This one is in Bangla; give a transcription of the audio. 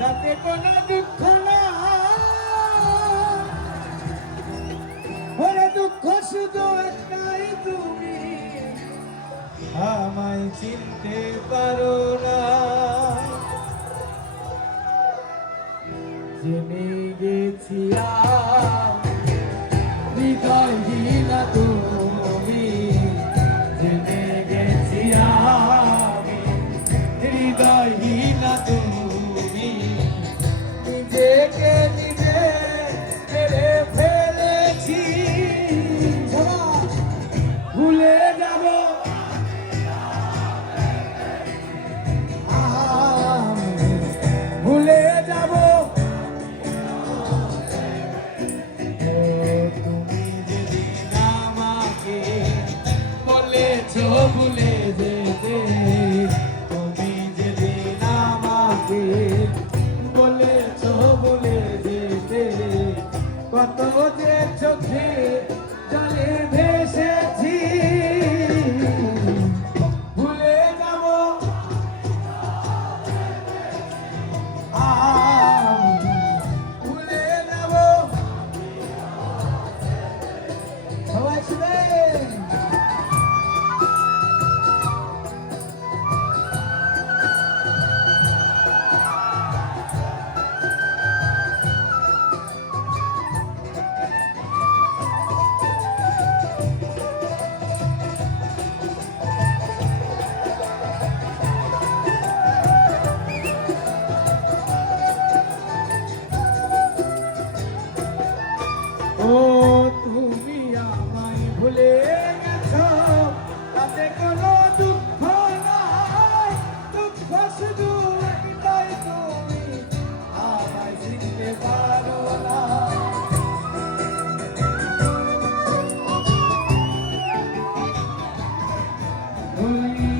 তাতে কোনো দুঃখ না ওরে দুঃখ শুধু একটাই তুমি। আমায় চিনতে পারো না। জেনে গেছি আর কত যে চোখে Holy